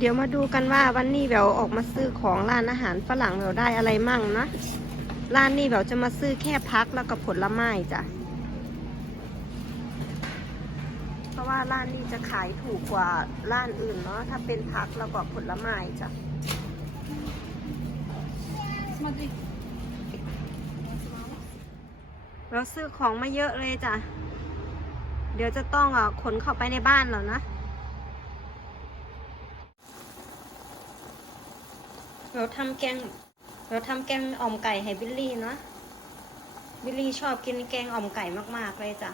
เดี๋ยวมาดูกันว่าวันนี้แววออกมาซื้อของร้านอาหารฝรั่งแววได้อะไรมั่งนะร้านนี้แววจะมาซื้อแค่พักแล้วก็ผลไม้จ้ะเพราะว่าร้านนี้จะขายถูกกว่าร้านอื่นเนาะถ้าเป็นพักแล้วก็ผลไม้จ้ะเราซื้อของมาเยอะเลยจ้ะเดี๋ยวจะต้องขนเข้าไปในบ้านแล้วนะ เราทำแกง เราทำแกงอ่อมไก่ให้บิลลี่เนาะบิลลี่ชอบกินแกงอ่อมไก่มากๆเลยจ้ะ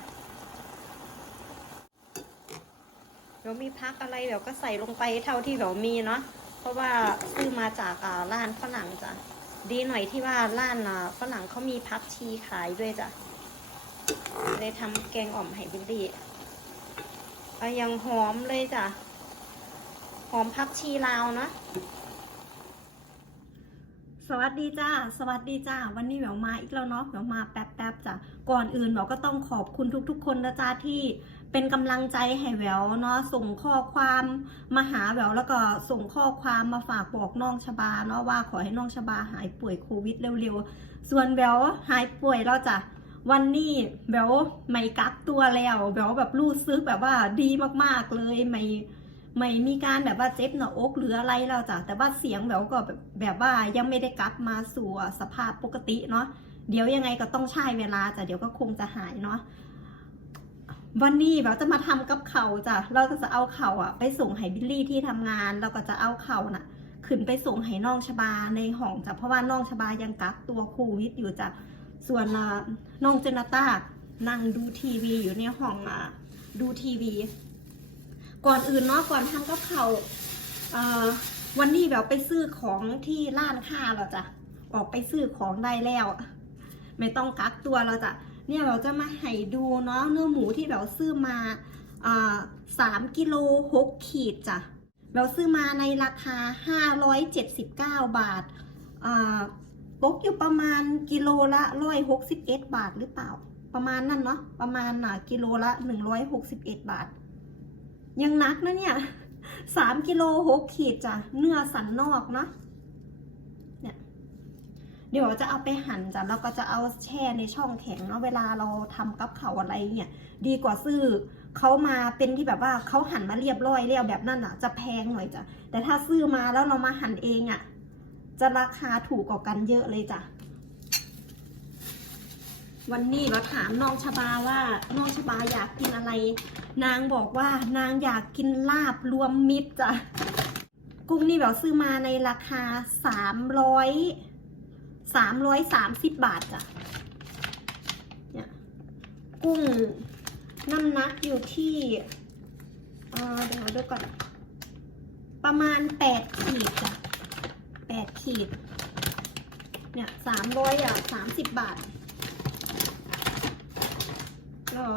เรามีพักอะไรเดี๋ยวก็ใส่ลงไปเท่าที่เรามีเนาะเพราะว่าซื้อมาจากร้านฝรั่งจ้ะดีหน่อยที่ว่าร้านฝรั่งเขามีพักชีขายด้วยจ้ะเลยทำแกงอ่อมไห่บิลลี่เอายังหอมเลยจ้ะหอมพักชีลาวนะ สวัสดีจ้า สวัสดีจ้า วันนี้แหววมาอีกแล้วเนาะแหววมาแป๊บๆจ้ะ ก่อนอื่นแหววก็ต้องขอบคุณทุกๆ คนนะจ้าที่เป็นกำลังใจให้แหววเนาะ ส่งข้อความมาหาแหววแล้วก็ส่งข้อความมาฝากบอกน้องชบาเนาะว่าขอให้น้องชบาหายป่วยโควิดเร็วๆ ส่วนแหววหายป่วยแล้วจ้ะ วันนี้แบลไม่กักตัวแล้วแบลแบบรู้สึกแบบว่าดีมากๆเลยไม่ ไม่มีการแบบว่าเจ็บหน้าอกหรืออะไรแล้วจ้ะแต่ว่าเสียงแบลก็แบบแบบว่ายังไม่ได้กลับมาสู่สภาพปกติเนาะเดี๋ยวยังไงก็ต้องใช้เวลาจ้ะเดี๋ยวก็คงจะหายเนาะวันนี้แบลจะมาทำกับเขาจ้ะเราก็จะเอาเขาวอะไปส่งให้บิลลี่ที่ทำงานแล้วก็จะเอาเขาน่ะ ขึ้นไปส่งให้น้องชบาในห้องจ้ะเพราะว่าน้องชบายังกักตัวโควิดอยู่จ้ะส่วนน้องเจนาต้านั่งดูทีวีอยู่ในห้องอะดูทีวี ก่อนอื่นเนาะก่อนทำกับเขาวอ่าวันนี้แบบไปซื้อของที่ร้านค้าเราจะออกไปซื้อของได้แล้ว ไม่ต้องกักตัวเราจะเนี่ยเราจะมาให้ดูเนาะเนื้อหมูที่เราซื้อมาสามกิโลหกขีดจ้ะเราซื้อมาในราคาห้าร้อยเจ็ดสิบเก้าบาทตกอยู่ประมาณกิโลละร้อยหกสิบเอ็ดบาทหรือเปล่า ประมาณนั่นเนาะประมาณน่ะกิโลละหนึ่งร้อยหกสิบเอ็ดบาท ยังนักนะเนี่ยสามกิโลหกขีดจ้ะเนื้อสันนอกเนาะเนี่ยเดี๋ยวจะเอาไปหั่นจ้ะแล้วก็จะเอาแช่ในช่องแข็งเนาะเวลาเราทำกับเขาวอะไรเนี่ย ดีกว่าซื้อเขามาเป็นที่แบบว่าเขาหั่นมาเรียบร้อยแล้วแบบนั้นอะ จะแพงหน่อยจ้ะแต่ถ้าซื้อมาแล้วเรามาหั่นเองอะ จะราคาถูกกว่ากันเยอะเลยจ้ะ วันนี้เราถามน้องชบาว่าน้องชบาอยากกินอะไร นางบอกว่านางอยากกินลาบรวมมิตรจ้ะกุ้งนี่แบบซื้อมาในราคาสามร้อยสามร้อยสามสิบบาทจ้ะเนี่ยกุ้งน้ำหนักอยู่ที่เออเดี๋ยวดูก่อน ประมาณแปดขีดจ้ะแปดขีด เนี่ยสามร้อยอะสามสิบบาท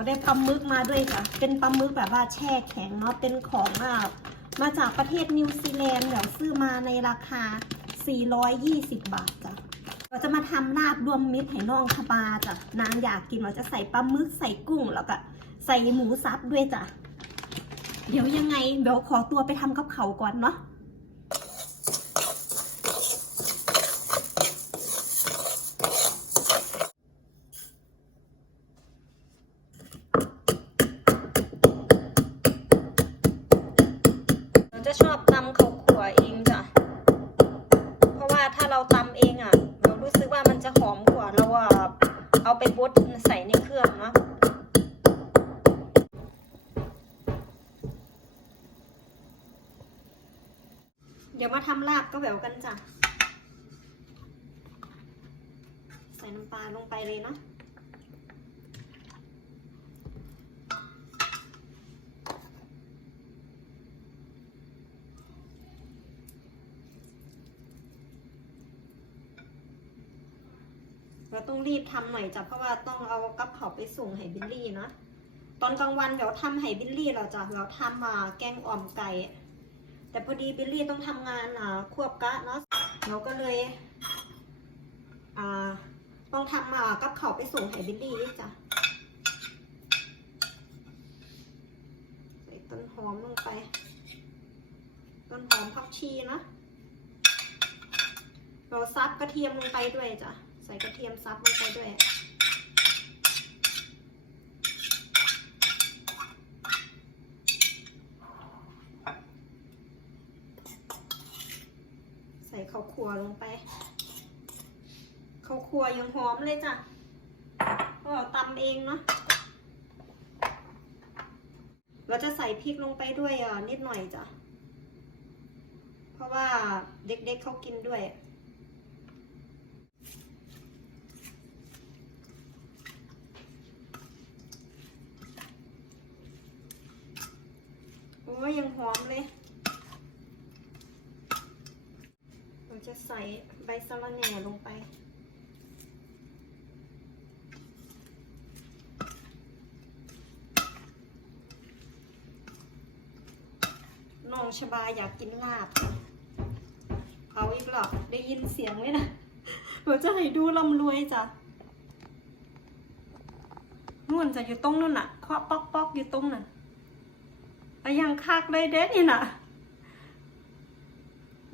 ได้ปลาหมึกมาด้วยจ้ะเป็นปลาหมึกแบบว่าแช่แข็งเนาะ เป็นของอะมาจากประเทศนิวซีแลนด์เดี๋ยวซื้อมาในราคา 420 บาทจ้ะเราจะมาทำลาบรวมมิตรให้น้องชบาจ้ะ นางอยากกินเราจะใส่ปลาหมึกใส่กุ้งแล้วก็ใส่หมูสับด้วยจ้ะ เดี๋ยวยังไงเดี๋ยวขอตัวไปทำกับเขาก่อนเนาะ เราจะชอบตำข้าวขัวเองจ้ะ เพราะว่าถ้าเราตำเองอะ เรารู้สึกว่ามันจะหอมกว่าเราอะเอาไปบดใส่ในเครื่องเนาะ เดี๋ยวมาทำลาบก็แหววกันจ้ะ ใส่น้ำปลาลงไปเลยเนาะเราต้องรีบทำหน่อยจ้ะเพราะว่าต้องเอากับเขาไปส่งให้บิลลี่เนาะตอนกลางวันเดี๋ยวทำให้บิลลี่เราจะเราทำอ่าแกงอ่อมไก่ แต่พอดีบิลลี่ต้องทำงานอ่าควบกะเนาะเราก็เลยอ่าต้องทำอ่ากับเขาวไปส่งให้บิลลี่ด้วยจ้ะใส่ต้นหอมลงไป ต้นหอมผักชีนะ เราซับกระเทียมลงไปด้วยจ้ะ ใส่กระเทียมซับลงไปด้วย ข้าวคั่วลงไปข้าวคั่วยังหอมเลยจ้ะเพราะเราตำเองเนาะเราจะใส่พริกลงไปด้วยอะนิดหน่อยจ้ะ เพราะว่าเด็กๆเขากินด้วย โอ้ยยังหอมเลย เรา จะใส่ใบสะระแหน่ลงไป น้องชบาอยากกินลาบเอาอีกหรอกได้ยินเสียงไหมนะเราจะให้ดูลำรวยจ้ะนู่นจะอยู่ตรงนู่นน่ะเคาะป๊อกป๊อกอยู่ตรงน่ะอะยังคักเลยเด็ดนี่น่ะ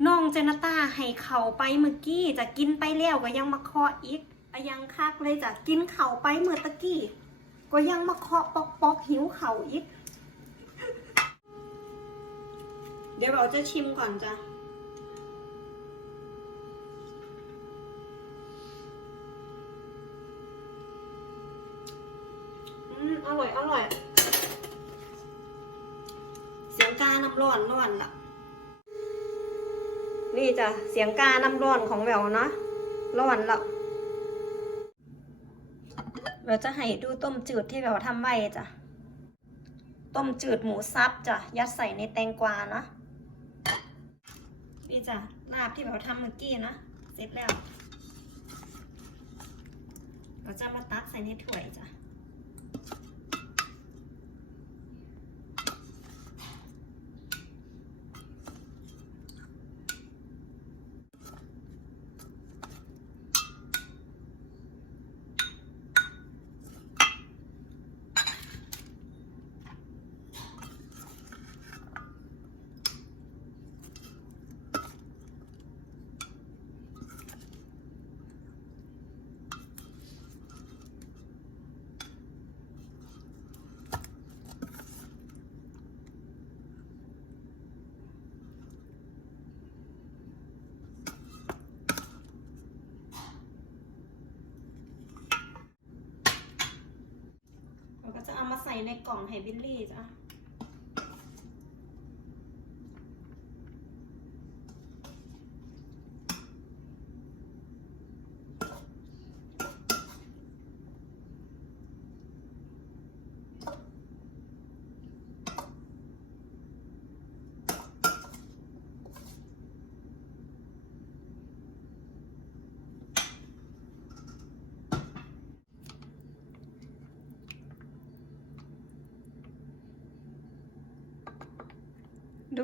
น้องเจนต้าให้เข่าไปเมื่อกี้จะกินไปแล้วก็ยังมาเคาะอีกอะยังคักเลยจะกินเข่าไปเมื่อตะกี้ ก็ยังมาเคาะปอกปอกหิวเข่าอีก เดี๋ยวเราจะชิมก่อนจ้ะอืมอร่อย อร่อย เสียงกาน้ำร้อนร้อนละ นี่จ้ะเสียงกาน้ำร้อนของแววเนาะร้อนละเราจะให้ดูต้มจืดที่แววทำไว้จ้ะต้มจืดหมูสับจ้ะยัดใส่ในแตงกวาเนาะนี่จ้ะลาบที่เราทำเมื่อกี้นะเสร็จแล้วเราจะมาตักใส่ในถ้วยจ้ะ ใส่ในกล่องให้บิลลี่จ้ะ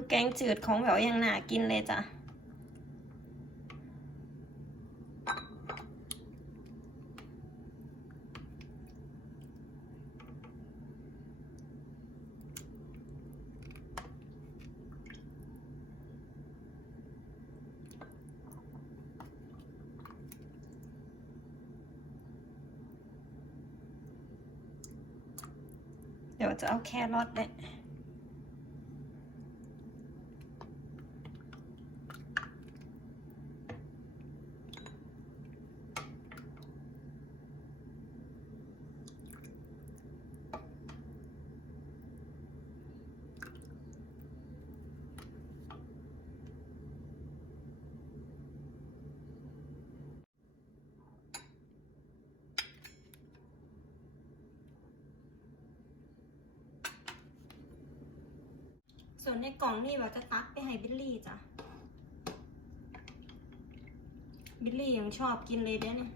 ูแกงจืดของแหววยังน่ากินเลยจ้ะเดี๋ยวจะเอาแครอทเนี่ย ส่วนในกล่องนี่ว่าจะตักไปให้บิลลี่จ้ะ บิลลี่ยังชอบกินเลยเด้เนี่ย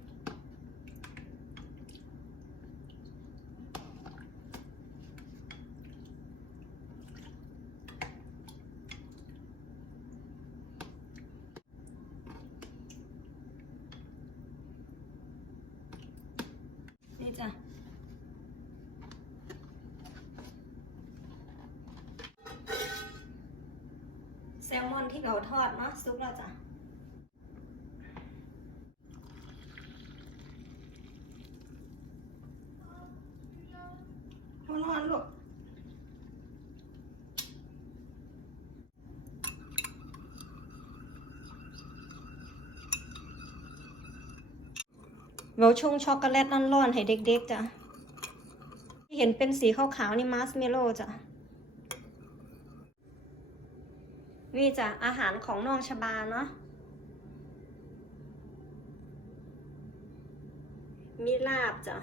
ลมอนที่เราทอดเนาะซุปเราจ้ะร้อนๆลูกเวลชงช็อกโกแลตร้อนๆให้เด็กๆจ้ะที่เห็นเป็นสีขาวๆนี่มาร์สเมลโล่จ้ะ นี่จ้ะอาหารของน้องชบาเนาะ มีลาบจ้ะ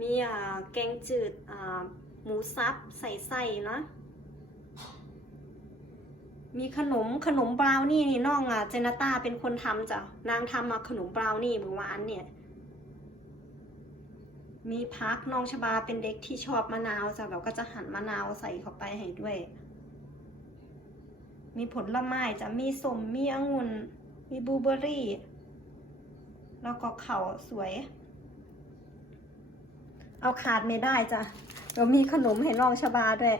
มีอ่าแกงจืดอ่าหมูซับใส่ไส้เนาะ มีขนมขนมบราวนี่นี่น้องอะเจนาต้าเป็นคนทำจ้ะ นางทำมาขนมบราวนี่เมื่อวานเนี่ย มีพักน้องชบาเป็นเด็กที่ชอบมะนาวจ้ะเราก็จะหั่นมะนาวใส่เข้าไปให้ด้วย มีผลไม้จะมีสมมีองุ่น มีบลูเบอร์รี่ แล้วก็เข่าสวย เอาขาดไม่ได้จ้ะเดี๋ยวมีขนมให้น้องชบาด้วย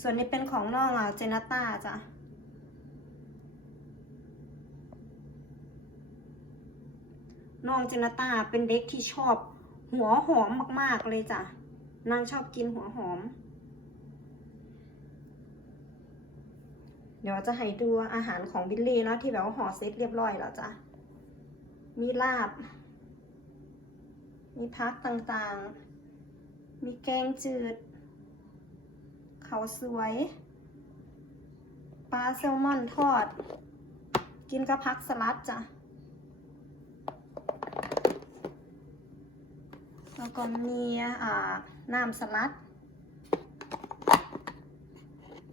ส่วนนี้เป็นของน้องอะเจนาต้าจ้ะน้องเจนาต้าเป็นเด็กที่ชอบหัวหอมมาก ๆ เลยจ้ะ นางชอบกินหัวหอม เดี๋ยวจะให้ดูอาหารของบิลลี่เนาะที่แบบว่าห่อเซตเรียบร้อยแล้วจ้ะ มีลาบ มีพักต่างๆ มีแกงจืด เขาสวย ปลาแซลมอนทอด กินกับพักสลัดจ้ะ แล้วก็มีอ่าน้ำสลัด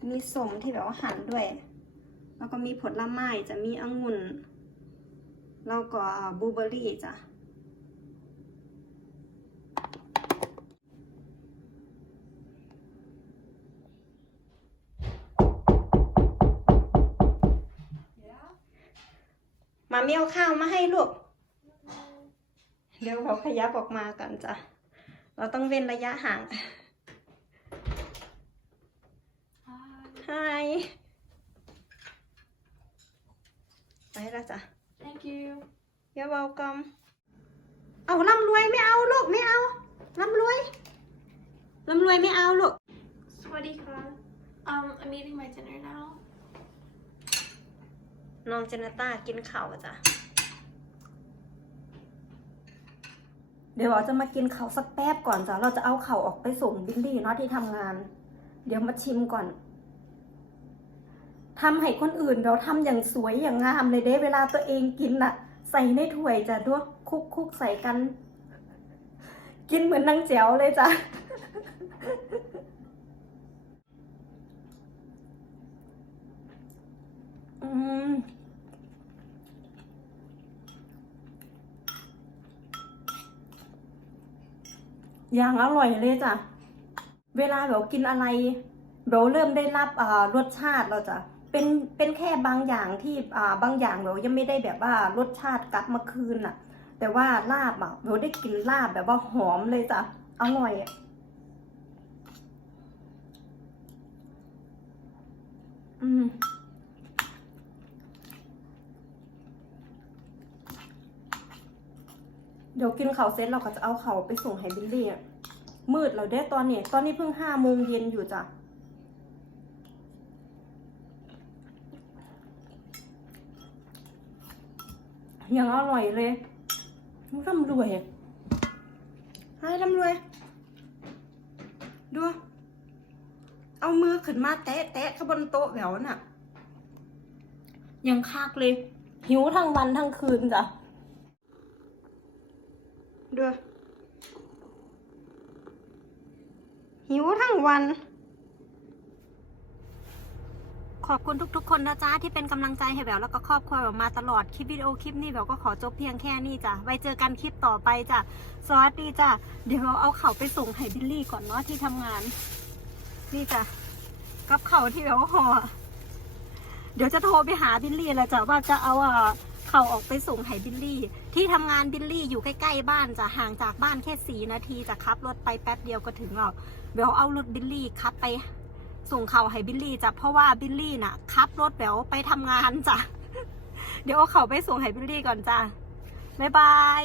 มีสมที่แบบว่าหั่นด้วย แล้วก็มีผลไม้จะมีองุ่น แล้วก็บลูเบอร์รี่จ้ะมาเมียวข้าวมาให้ลูก เดี๋ยวเขาขยับออกมากันจ้ะ เราต้องเว้นระยะห่าง Hi. Hi ไปแล้วจ้ะ Thank you. You're welcome เอาร่ำรวยไม่เอาลูกไม่เอาร่ำรวยร่ำรวยไม่เอาลูก Swadika. Um, I'm eating my dinner now. น้องเจเนต้ากินข้าวจ้ะ เดี๋ยวเราจะมากินข้าวสักแป๊บก่อนจ้ะ เราจะเอาข้าวออกไปส่งบิลลี่เนาะที่ทำงาน เดี๋ยวมาชิมก่อน ทำให้คนอื่นเราทำอย่างสวยอย่างงามเลยเด้เวลาตัวเองกินน่ะใส่ในถ้วยจ้ะด้วยคุกคุกใส่กัน กินเหมือนนางแจ๋วเลยจ้ะอืมอย่างอร่อยเลยจ้ะ เวลาเรากินอะไรเราเริ่มได้รับอ่ารสชาติเราจ้ะ เป็นเป็นแค่บางอย่างที่อ่าบางอย่างเรายังไม่ได้แบบว่ารสชาติกลับมาคืนน่ะแต่ว่าลาบอะเราได้กินลาบแบบว่าหอมเลยจ้ะอร่อยอะอืมเดี๋ยวกินเขาเสร็จเราก็จะเอาเขาไปส่งให้บิลลี่อะมืดแล้วเด้ตอนนี้ตอนนี้เพิ่งห้าโมงเย็นอยู่จ้ะ ยังอร่อยเลยร่ำรวยให้ร่ำรวย ดู เอามือขึ้นมาแตะแตะข้างบนโต๊ะแหววน่ะ ยังคักเลย หิวทั้งวันทั้งคืนจ้ะดู หิวทั้งวัน ขอบคุณทุก ๆ คนนะจ๊ะที่เป็นกำลังใจให้แววแล้วก็ครอบครัวแววมาตลอดคลิปวิดีโอคลิปนี้แววก็ขอจบเพียงแค่นี้จ้ะไว้เจอกันคลิปต่อไปจ้ะสวัสดีจ้ะเดี๋ยวเอาเข่าไปส่งให้บิลลี่ก่อนเนาะที่ทำงาน นี่จ้ะกับเข่าที่แววห่อเดี๋ยวจะโทรไปหาบิลลี่แล้วจ้ะว่าจะเอาอะเข่าออกไปส่งให้บิลลี่ ที่ทำงานบิลลี่อยู่ใกล้ๆบ้านจะห่างจากบ้านแค่สี่นาทีจะขับรถไปแป๊บเดียวก็ถึงแล้วเดี๋ยวเอารถบิลลี่ขับไป ส่งเขาให้บิลลี่จ้ะเพราะว่าบิลลี่น่ะขับรถแบวไปทำงานจ้ะ เดี๋ยวเอาเขาไปส่งให้บิลลี่ก่อนจ้ะบ๊ายบาย